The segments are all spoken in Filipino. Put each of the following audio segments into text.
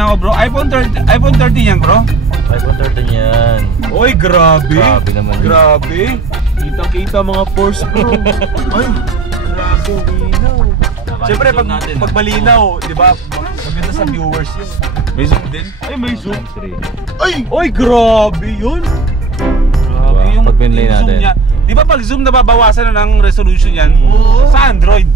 nga ako bro, iPhone 13 yan bro? iPhone 13 yan. Oy, grabe. Grabe naman. Grabe. Kita-kita mga force bro. Ay, grabe, linaw. Siyempre, pag malinaw, di ba, maganda sa viewers yun. May zoom din? Ay, may zoom. Ay! Oy, grabe yun. Grabe yung zoom niya. Di ba pag zoom nababawasan na ng resolution yan? Sa Android.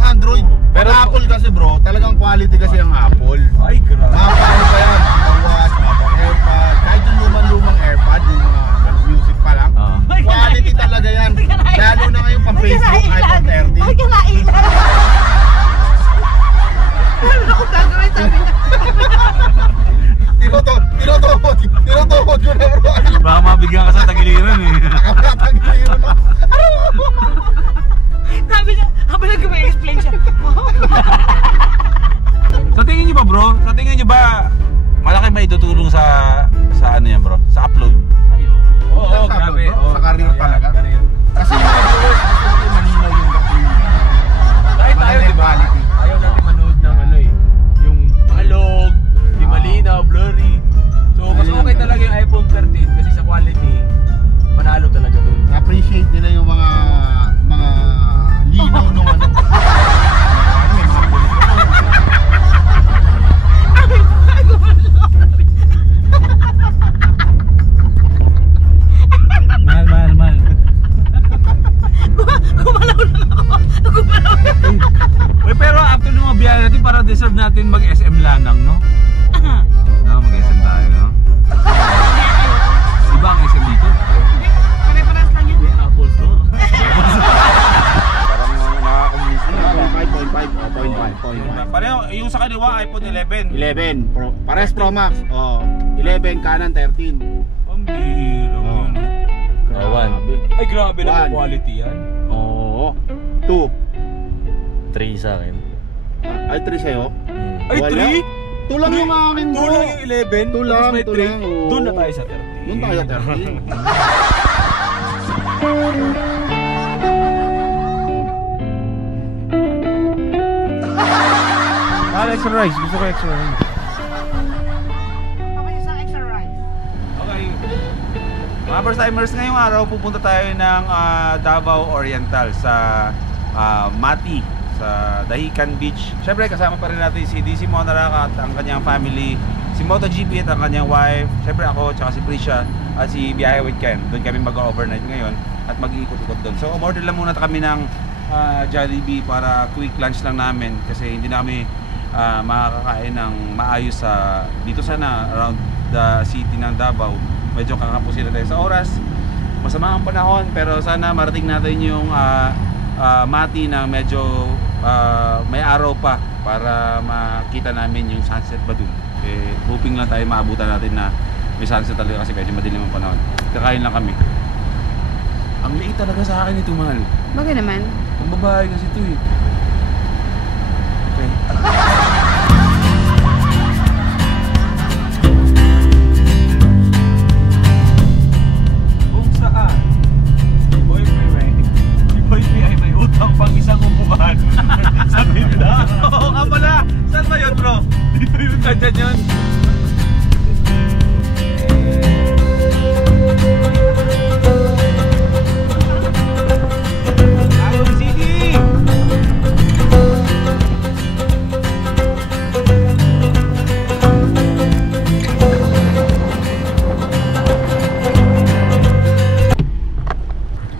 Android. Pero Apple kasi bro, talagang quality kasi ang Apple. Ay, grabe. Mapano pa yan, mapawas, mapa-airpod, kahit yung lumang airpod, yung mga music pa lang. Quality talaga yan. Lalo na ngayon pang Facebook, iPhone 13. Ay, kinailan. Ano ako gagawin, sabi niya. Tinutukod ko na bro. Baka mabigyan ka sa tagiliran eh. Tagiliran mo. Sabi niya, habang nag-explain siya. Sa tingin niyo ba bro? Sa tingin niyo ba malaki may tutulong sa ano yan bro? Sa upload? Oo, grabe. Sa career talaga. Kasi yung mga viewers gusto nyo malinaw yung dating. Kahit tayo diba, ayaw natin manood ng ano eh, yung alog, di malinaw, blurry. So mas okay talaga yung iPhone 13 kasi sa quality, manalo talaga dun. Appreciate nila yung mga linaw nung ano. Mahal. Gumalaw lang ako. Uy, pero after ng mga biyahe natin, para deserve natin mag-SM Lanang, no? Mag-SM tayo, no? Iba ang SM dito. Hindi, pare-paras lang yan. Apple Store. Parang nakaka-convince na. 0.5. Pareho, yung sa kaliwa, iPhone 11. 11 Pro. Pares Pro Max. 11 Canon 13. Pambihira mo. Ay grabe na quality yan. Oo. 2. 3 sa akin. Ay 3 sa'yo? Ay, Wala. 3? 2 lang yung amin bro. 2 lang yung 11. 2 lang, May 2 3. lang. Oo. Doon na tayo sa 13. Doon tayo 13. Extra rice. Gusto ko extra rice. Okay, isang extra rice. Okay. Mga first timers, ngayong araw pupunta tayo ng Davao Oriental sa Mati, sa Dahican Beach. Siyempre kasama pa rin natin si DC Monarac at ang kanyang family, si MotoGP at ang kanyang wife, siyempre ako, tsaka si Prisha at si Biyahe with Ken. Doon kami mag-overnight ngayon at mag-iikot-ikot doon. So umorder lang muna kami ng Jollibee para quick lunch lang namin kasi hindi na kami makakakain ng maayos dito sana around the city ng Davao. Medyo kakapusin na tayo sa oras, masama ang panahon, pero sana marating natin yung Mati na medyo may araw pa para makita namin yung sunset ba dun. Hoping lang tayo maabutan natin na may sunset talaga kasi medyo madilim ang panahon. Kakain lang kami. Ang liit talaga sa akin ito, mahal. Bagay naman. Ang babae kasi ito eh. Okay. Kung saan si Boyfriend ay may utang pang isang upuan sa tindahan. Oo nga pala. Saan ba yun bro? Dito yung kanya yun.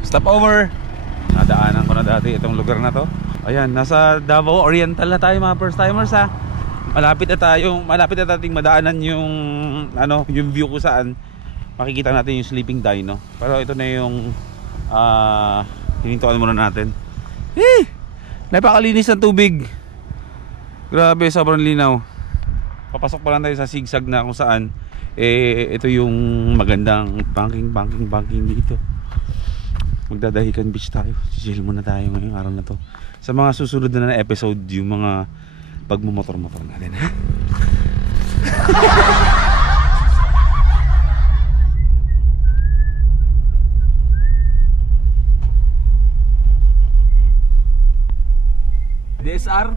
Stopover. Nadaanan ko na dati itong lugar na to. Ayan, nasa Davao Oriental na tayo mga first timers ha. Malapit na nating madaanan yung yung view kung saan makikita natin yung Sleeping Dino. Pero ito na yung hinintuan muna natin. Napakalinis ng tubig. Grabe, sobrang linaw. Papasok pa lang tayo sa sigsag na kung saan ito yung magandang banking dito. Magdadahican beach tayo. Chill muna tayo ngayong araw na to. Sa mga susunod na episode, yung mga pagmumotor-motor natin, ha? DSR?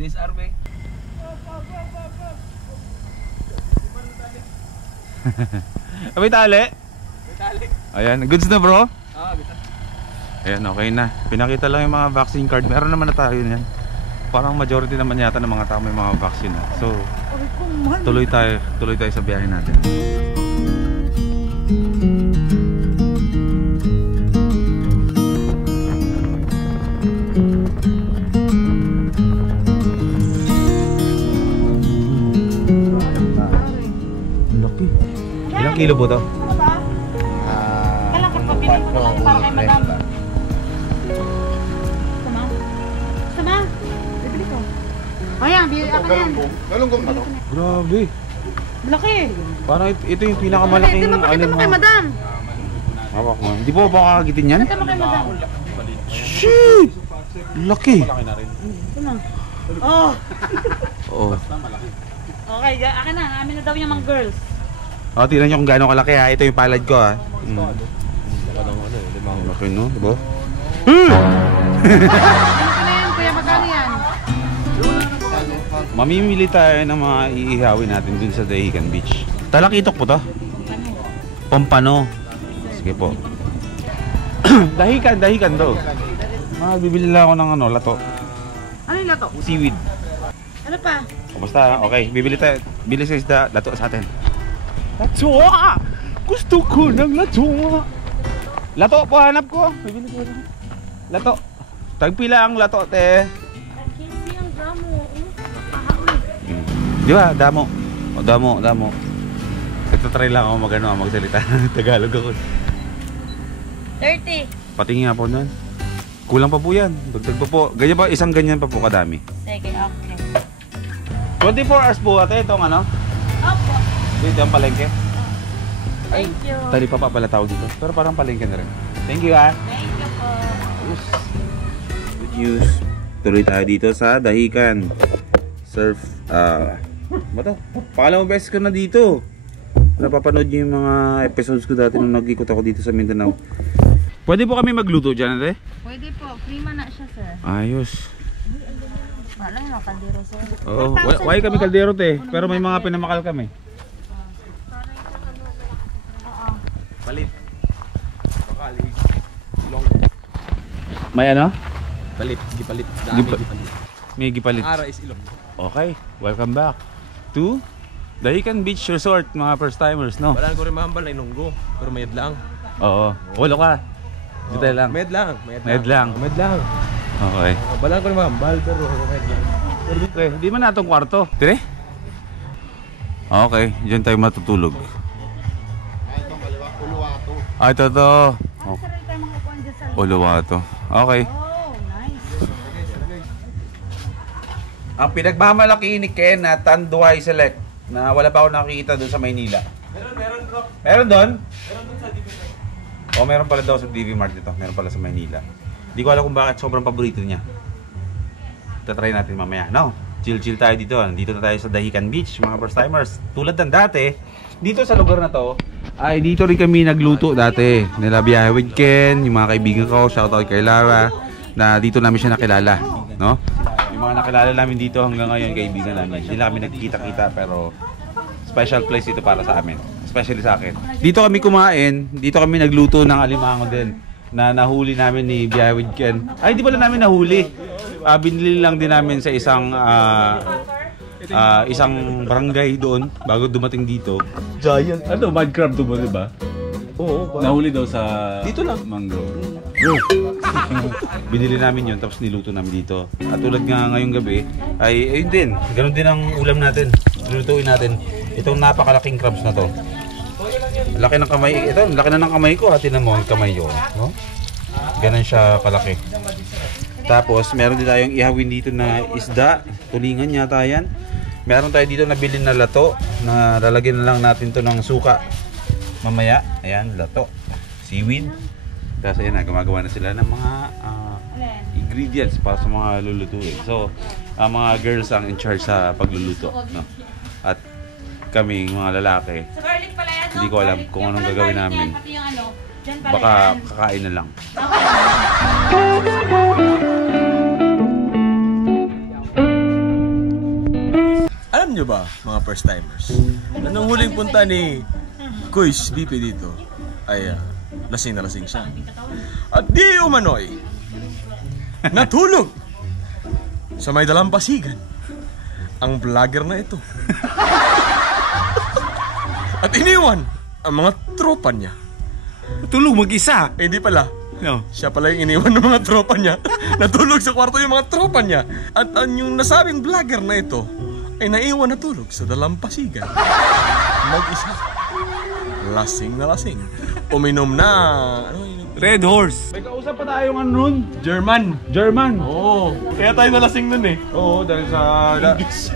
DSR ba? May tali? Ayan, goods na bro? Bisa. Ayan, okay na. Pinakita lang yung mga vaccine card. Meron naman na tayo yan. Parang majority naman yata ng mga tao may mga vaccine na. So, tuloy tayo sa biyahe natin. Laki. Ilang kilo po to? Kalangkat pa, bilhin ko lang para kay madam. Sama? Sama? Bibili ko. O yan, bibili ako na yan. Galunggong ba to? Grabe. Laki. Parang ito yung pinakamalaking Di ba pakita mo kay madam? Hawak mo. Hindi po ba kakagitin yan? Pakita mo kay madam. Shit! Laki. Sama? Oh. Oo. Okay, akin na. Amin na daw yung mga girls. O, tingnan nyo kung gaano kalaki ha. Ito yung palad ko ha. Laki no? Diba? Ano ka na yan, kuya? Magkano yan? Mamimili tayo ng mga iihawin natin dun sa Dahican Beach. Talakitok po to? Pampano. Sige po. Dahican to. Bibili lang ako ng lato. Ano yung lato? Seaweed. Ano pa? O basta, okay. Bibili tayo. Bili sa isda, lato sa atin. Lato! Gusto ko ng lato! Lato po, hanap ko. Bibili ko na. Lato. Tagpila ang lato, te. Kasi ang damo. Pahaon. Di ba? Damo. O, damo. Ito try lang ako magsalita. Tagalog ako. 30. Patingin nga po nun. Kulang pa po yan. Dagdag pa po. Ganyan pa, isang ganyan pa po kadami. Sige, okay. 24 hours po ate, itong ano? Opo. Dito ang palengke. Thank you. Tali pa pala tawag dito. Pero parang palengke na rin. Thank you ha. Thank you po. Good news. Tuloy tayo dito sa Dahican. Surf, ba to? Pangalawang beses ko na dito. Napapanood niyo yung mga episodes ko dati nung nag-ikot ako dito sa Mindanao. Pwede po kami magluto dyan, ate? Pwede po. Prima na siya, sir. Ayos. Wala yung kaldero, sir. Oo, why kami kaldero te? Pero may mga pinamakal kami. Palit. May ano? Gipalit. May gipalit. Ara is ilong. Okay, welcome back to Dahican Beach Resort, mga first timers, no? Balaan ko rin mahambal na inunggo. Pero mayad lang. Oo, walo ka. Dito lang. Mayad lang. Mayad lang. Mayad lang. Okay. Balaan ko rin mahambal pero mayad lang. Okay, di man natong kwarto. Tire? Okay, dyan tayo matutulog. Ay, itong kaliwa, Uluwatu. Ah, ito to. Oh, Sir, tayo mga upuan dyan sa... Uluwatu. Okay. Oh, nice. Ang pinagmamalaki ni Ken na Tanduay Select na wala pa ako nakikita doon sa Maynila. Meron bro. Meron doon? Meron dun sa DP. O meron pala daw sa DV Mart dito. Meron pala sa Maynila. Hindi ko alam kung bakit sobrang paborito niya. Tatry natin mamaya. No? Chill tayo dito. Dito na tayo sa Dahican Beach, mga first timers. Tulad ng dati, dito sa lugar na to, ay dito rin kami nagluto dati. Nila Biyahe with Ken, yung mga kaibigan ko, shoutout kay Lara, na dito namin siya nakilala. No? Yung mga nakilala namin dito hanggang ngayon, kaibigan namin. Hindi kami nagkikita-kita pero special place ito para sa amin. Especially sa akin. Dito kami kumain, dito kami nagluto ng alimango din na nahuli namin ni Biyahe with Ken. Ay, hindi pala namin nahuli. Binili lang din namin sa isang isang barangay doon bago dumating dito. Giant. Ano, mud crab to ba, diba? Oo. Nahuli daw sa dito lang. Mangrove. Binili namin yun tapos niluto namin dito. At tulad nga ngayong gabi ay ayun din. Ganun din ang ulam natin. Lulutuin natin itong napakalaking crabs na to. Laki ng kamay. Ito, laki na ng kamay ko. Tinan mo ang kamay ko. No? Ganun siya kalaki. Tapos meron din tayong ihawin dito na isda. Tulingan yata yan. Meron tayo dito nabili na lato na lalagyan na lang natin to ng suka mamaya. Ayan, lato. Seaweed. Kasi yan na, gumagawa na sila ng mga ingredients para sa mga lulutuin. So, ang mga girls ang in charge sa pagluluto. No? At kami, mga lalaki, hindi ko alam kung anong gagawin namin. Baka kakain na lang. Alam nyo ba, mga first timers? Anong huling punta ni Kuis BP dito ay lasing na lasing siya. At di umano'y natulog sa may dalampasigan ang vlogger na ito. At iniwan ang mga tropa niya. Tulog mag-isa. Eh di pala. No. Siya pala yung iniwan ng mga tropa niya. Natulog sa kwarto yung mga tropa niya. At yung nasabing vlogger na ito ay naiwan na tulog sa dalampasigan. Mag-isa. Lasing na lasing. Uminom na. Ano yun? Red Horse. May kausap pa tayo ng nun. German. Oo. Kaya tayo nalasing nun eh. Oo, dahil sa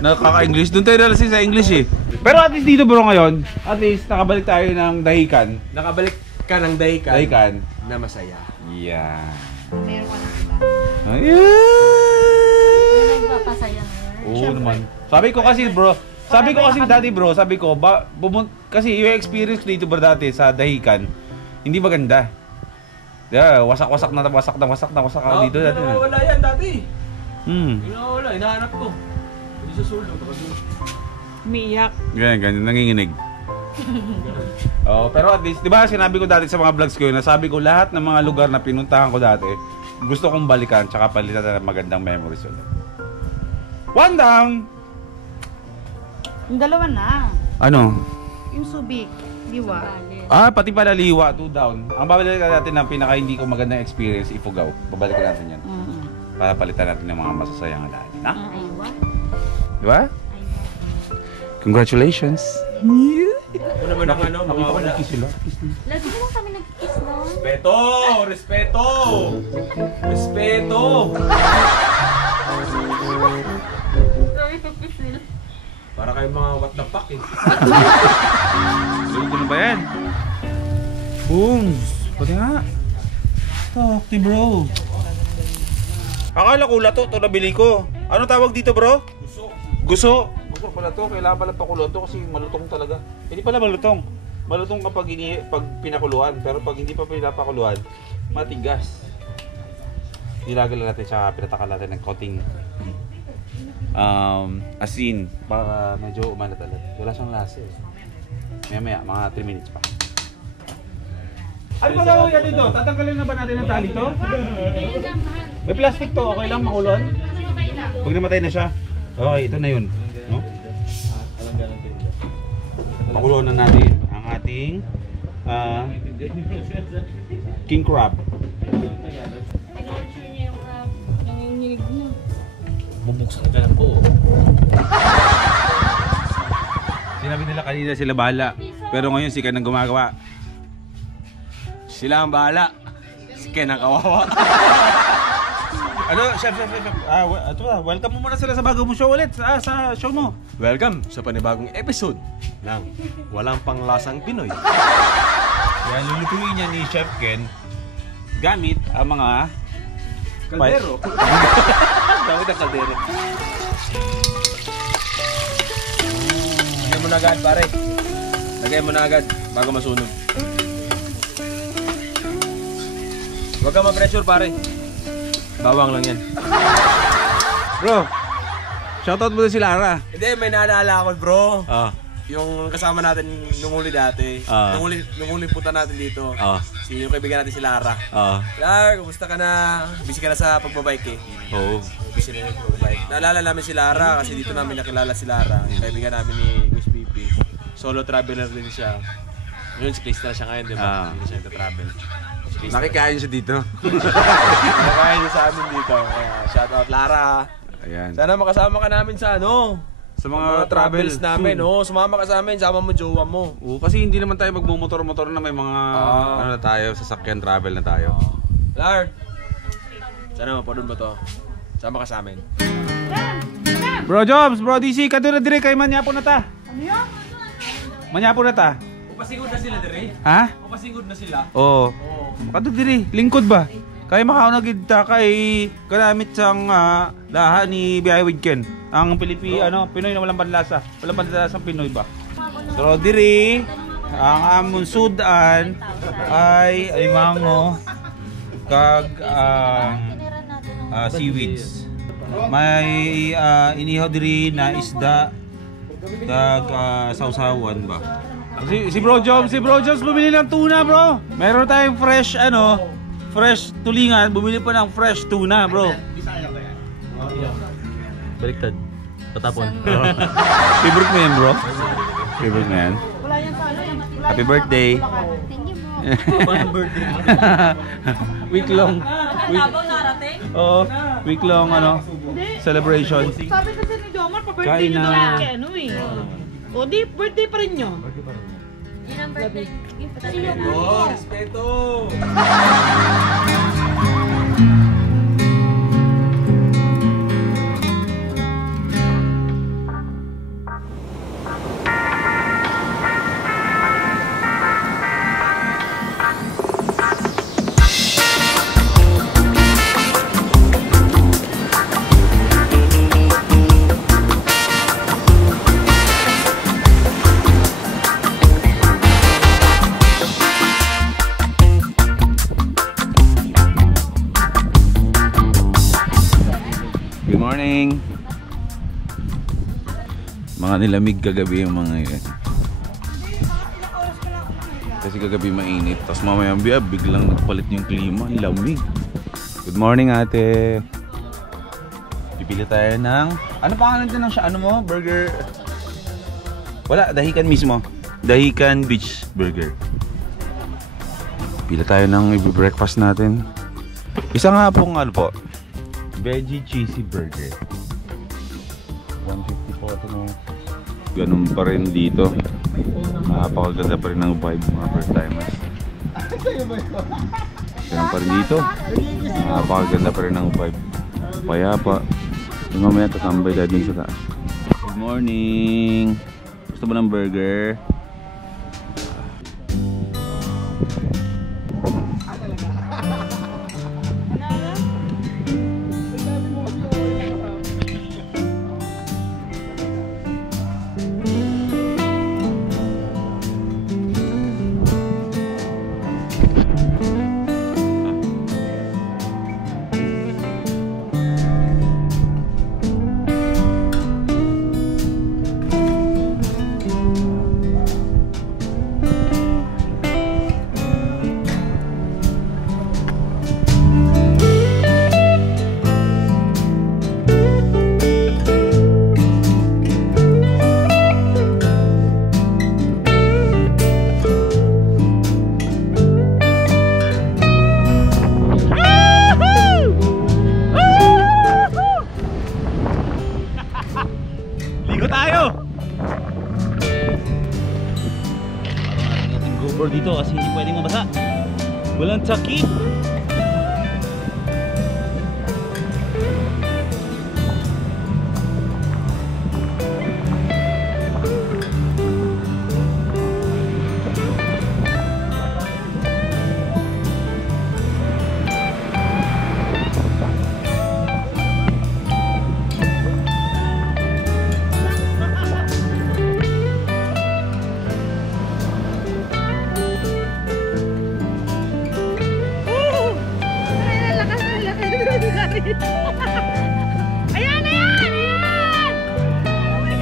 nakaka-English. Doon tayo nalasing sa English eh. Pero at least dito bro ngayon, at least nakabalik tayo ng dahikan. Nakabalik ka ng dahikan Dahikan. na masaya. Yeah. Meron ka na iba. Ayan. Ano nagpapasaya ngayon? Oo naman. Sabi ko kasi bro, dati bro, kasi yung experience ko dito bro dati sa dahikan, hindi maganda. Yeah, wasak na ako dito dati. Wala yan dati. Wala, hinahanap ko. Hindi sa sulong. Umiiyak. Ganyan, nanginginig. Oh, pero at least, di ba sinabi ko dati sa mga vlogs ko yun, nasabi ko lahat ng mga lugar na pinuntahan ko dati, gusto kong balikan, tsaka palitan ng magandang memories ulit. One down! Yung dalawa na. Ano? Yung Subic. Liwa. Pati pala Liwa, 2 down. Ang babalikan natin ng pinaka hindi ko magandang experience, Ifugao. Babalikan natin yan. Para palitan natin ng mga masasayang alaala. Na? Aywa. Di ba? Congratulations! Ano naman ang ano, makawala. Lagi mo lang kami nag-kiss noon. Respeto! Sorry to kiss nila. Para kayo mga what the fuck eh. Dito na ba yan? Booms! Pati nga. Talk bro. Akala ko lato, ito nabili ko. Ano tawag dito bro? Guso. Gusto pala to, kailangan pala pakuloan to kasi malutong talaga. Hindi pala malutong. Malutong kapag pag pinakuluan, pero pag hindi pa pinapakuluan, matigas. Nilagay lang natin tsaka pinatakan natin ng konting asin para medyo umanat ulit. Wala siyang lasa eh. Maya mga 3 minutes pa. Ano ba gagawin natin dito? Tatanggalin na ba natin ang tali to? May plastic to, okay lang makulon? Pag namatay na siya. Okay, ito na yun. No? Makulon na natin ang ating king crab. Nanginginig na. Bubuksan ka lang po. Sinabi nila kanina sila bahala. Pero ngayon si Ken ang gumagawa. Sila ang bahala. Si Ken ang kawawa. Ano, chef. Welcome mo muna sila sa bagong show ulit. Sa show mo. Welcome sa panibagong episode ng Walang Panglasang Pinoy. Yan, lulutuin niya ni Chef Ken gamit ang mga Kaldero. gamit ang kaldero. Lagay mo na agad pare. Lagay mo na agad bago masunog. Huwag ka ma-pressure pare. Bawang lang yan. Bro, shoutout mo na si Lara. Hindi, may naalala ako bro. Yung kasama natin nung huli dati. Nung huli punta natin dito. Yung kaibigan natin si Lara. Lara, kumusta ka na? Busy ka na sa pagbabike eh. Oo. Busy na yung pagbabike. Naalala namin si Lara kasi dito namin nakilala si Lara. Yung kaibigan namin ni Gus Pipi. Solo traveler din siya. Ngayon, cyclista na siya ngayon, di ba? Hindi siya nagta-travel. Nakikain siya dito. Nakakain niya sa amin dito. Shoutout Lara. Ayan. Sana makasama ka namin sa ano? Sa mga travels namin. Oo, sumama ka sa amin, sama mo jowa mo. Oo, kasi hindi naman tayo magmumotor-motor na may mga ano na tayo, sasakyan travel na tayo. Lard, sana mapanood mo to. Sama ka sa amin. Bro Jobs, Bro DC, kadura dire kay Manyapo na ta. Ano yan? Manyapo na ta. Upasingod na sila dire? Ha? Upasingod na sila? Oo. Kadug dire, lingkod ba? Kay makaunagid ta kay kanamit sang laha ni Biyahe with Ken. Ang Pinoy na walang panlasa. Walang panlasang Pinoy ba? So dire, ang amon sudan ay alimango kag seaweeds. May inihaw diri na isda kag sausawan ba. Si Bro Jobs bumili ng tuna, bro. Meron tayong fresh fresh tulingan, bumili pa ng fresh tuna, bro. Bisaya ba yan? Baliktad. Tatapon. Favorite mo yan, bro? Favorite mo yan? Wala yan sa ano. Happy birthday. Thank you po. Week long. Oo, week long celebration. Sabi kasi ni Jomar, pa-birthday Kain niyo na. daw kay ano eh. O di, birthday pa rin nyo. Yun ang birthday gift. Oh, respeto! Good morning. Mga nilamig kagabi yung mga yan. Kasi kagabi mainit. Tapos mamaya biglang nagpalit yung klima. Ang lamig. Good morning, ate. Pipili tayo ng... Ano pangalan din ng siya? Ano mo? Burger? Wala, Dahican mismo. Dahican Beach Burger. Pili tayo ng i-breakfast natin. Isa nga pong ano po, veggie cheesy burger. 150 po ito, no? Ganun pa rin dito. Napakaganda pa rin ng vibe mga first timers. Ganun pa rin dito. Napakaganda pa rin ng vibe. Payapa. Yung mamaya tatambay tayo din sa taas. Good morning. Gusto mo ng burger? Ligo tayo! Parang natin GoPro dito kasi hindi pwedeng mabasa. Walang takip! Ayan! Ayan! Ayan! Oh my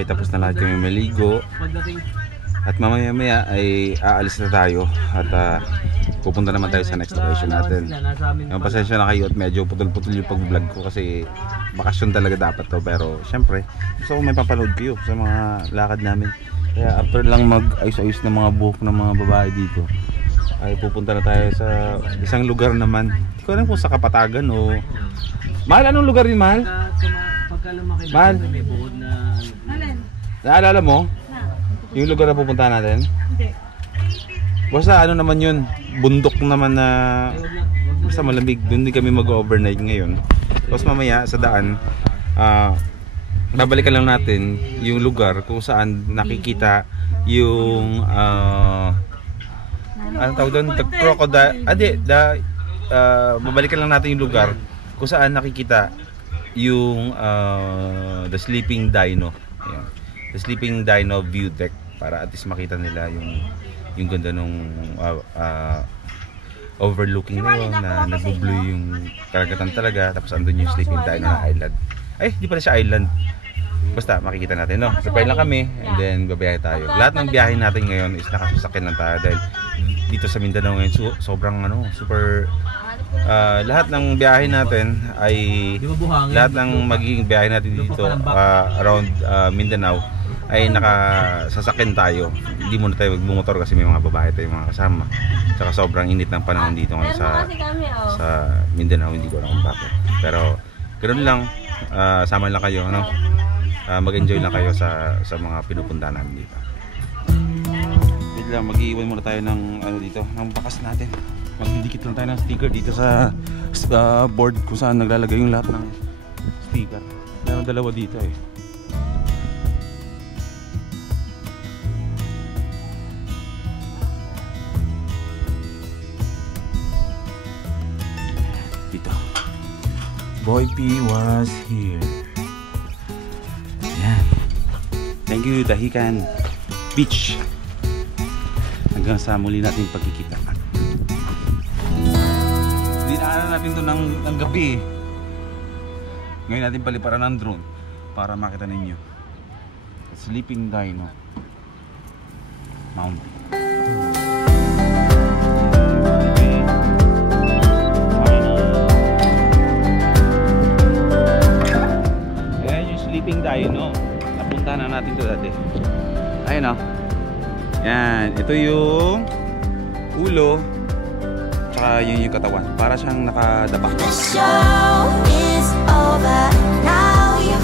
Okay, tapos na lahat kami maligo. At mamaya ay aalis na tayo. At pupunta naman tayo sa next location natin. Yung pasensya na kayo at medyo putol-putol yung pag-vlog ko kasi bakasyon talaga dapat to. Pero syempre, gusto ko may papanood kayo sa mga lakad namin. Kaya after lang mag-ayos-ayos ng mga buhok ng mga babae dito, ay pupunta na tayo sa isang lugar naman. Hindi ko alam kung sa Kapatagan o... Mahal, anong lugar din, Mahal? Mahal? Naalala mo? Yung lugar na pupunta natin? Hindi. Basta ano naman yun, bundok naman na basta malamig. Doon din kami mag-overnight ngayon. Tapos mamaya sa daan, babalikan lang natin yung lugar kung saan nakikita yung ano tawag doon? The crocodile. Babalikan lang natin yung lugar kung saan nakikita yung the sleeping dino. Ayan. The sleeping dino view deck. para at least makita nila yung ganda nung overlooking na yun, na nagbo-blue yung karagatan talaga, tapos andun yung sleeping tayo na island. Ay, di pala siya island. Basta makikita natin, no? Prepare lang kami and then babiyahe tayo. Lahat ng biyahe natin ngayon is nakasasakyan lang tayo dahil dito sa Mindanao ngayon sobrang super lahat ng biyahe natin ay lahat ng magiging biyahe natin dito around Mindanao ay nakasasakyan tayo. Hindi muna tayo magbumotor kasi may mga babae tayong mga kasama. Tsaka sobrang init ng panahon dito ngayon sa Mindanao, hindi ko alam kung bakit. Pero ganoon lang, sama lang kayo, no? Mag-enjoy lang kayo sa mga pinupuntahan namin dito. Wait lang, mag-iwan muna tayo ng dito, ng bakas natin. Magdidikit lang tayo ng sticker dito sa board kung saan naglalagay yung lahat ng sticker. Meron dalawa dito eh. Dito. Boy P was here. Yan. Thank you, Dahican Beach. Hanggang sa muli natin pagkikita. Dinaanan natin ito ng gabi. Ngayon natin paliparan ng drone para makita ninyo. Sleeping Dino Mountain. Sleeping Dino. Napunta na natin ito dati. Ayun o. Yan. Ito yung ulo. Tsaka yun yung katawan. Para siyang nakadapa. The show is over. Now you